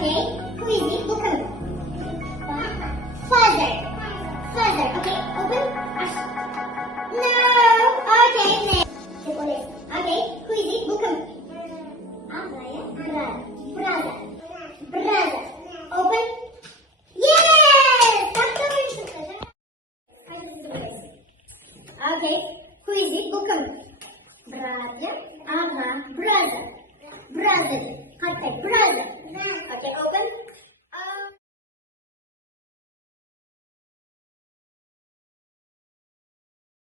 Okay. Who is it? Who come? Father. Father. Okay. Open. No. Okay. Next. Okay. Who is it? Who come? Brother. Brother. Brother. Open. Yes. Okay. Who is it? Who come? Brother. Brother. Brother. Brother. Okay. Open.